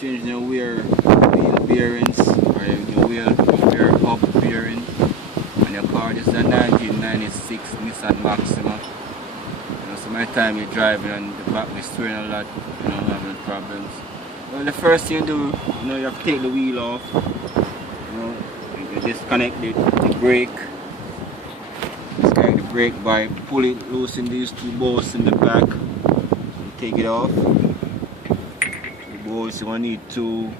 changing the wheel bearings or the wheel hub bearing on your car. This is a 1996 Nissan Maxima. You know, so my time you're driving and the back is swearing a lot, you know, having problems. Well, the first thing you do, you know, you have to take the wheel off. You know, you disconnect the brake. Disconnect the brake by pulling, loosen these two bolts in the back. And take it off. Bolts, you're going to need two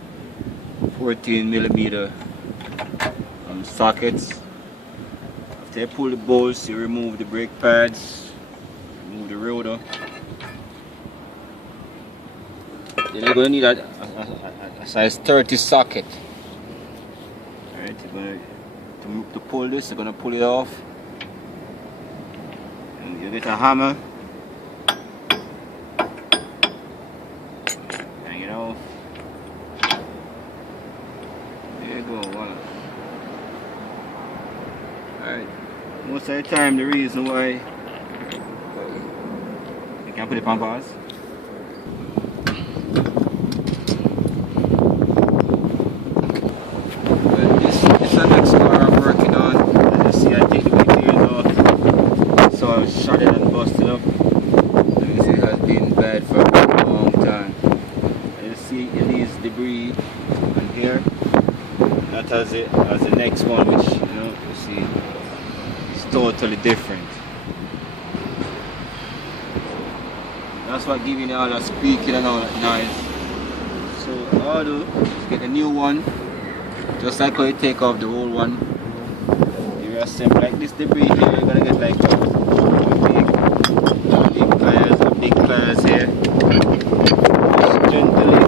14mm sockets. After you pull the bolts, you remove the brake pads, remove the rotor. Then you're going to need a size 30 socket. Alright, to pull this, you're going to pull it off. And you get a hammer. Alright, most of the time the reason why you can put it on pause. Well, this is the next car I'm working on. As you see, I take the wheels off, so I shot it and busted up. As you see, it has been bad for a long time. And you see it leaves debris on here. Not as the next one, which, you know, you see it's totally different. That's what giving you all that squeaking and all that noise. So all I do is get a new one, just like how you take off the old one. You reassemble like this debris here. You're gonna get like big pliers here. Just gently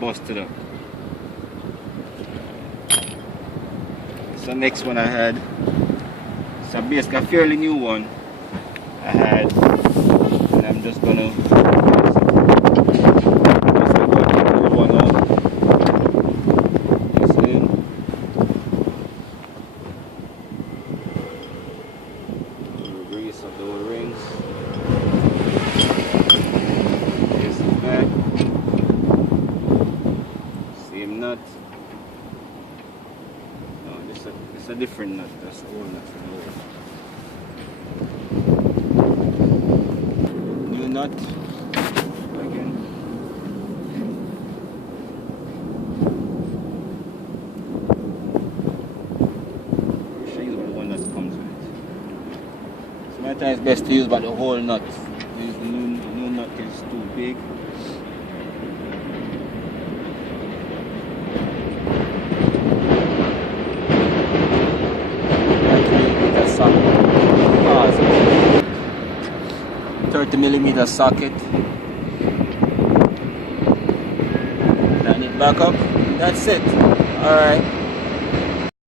busted up. So next one I had, so basically a fairly new one I had, and I'm just gonna pull one off. You see? Little grease of the old rings. Here's the back. Same nut. No, this is a different nut. That's the old nut from the old. New nut. Again. I'll show you the one that comes with it. Sometimes it's best to use about the whole nut. This new nut is too big. Socket. 30mm socket. Line it back up. That's it. Alright.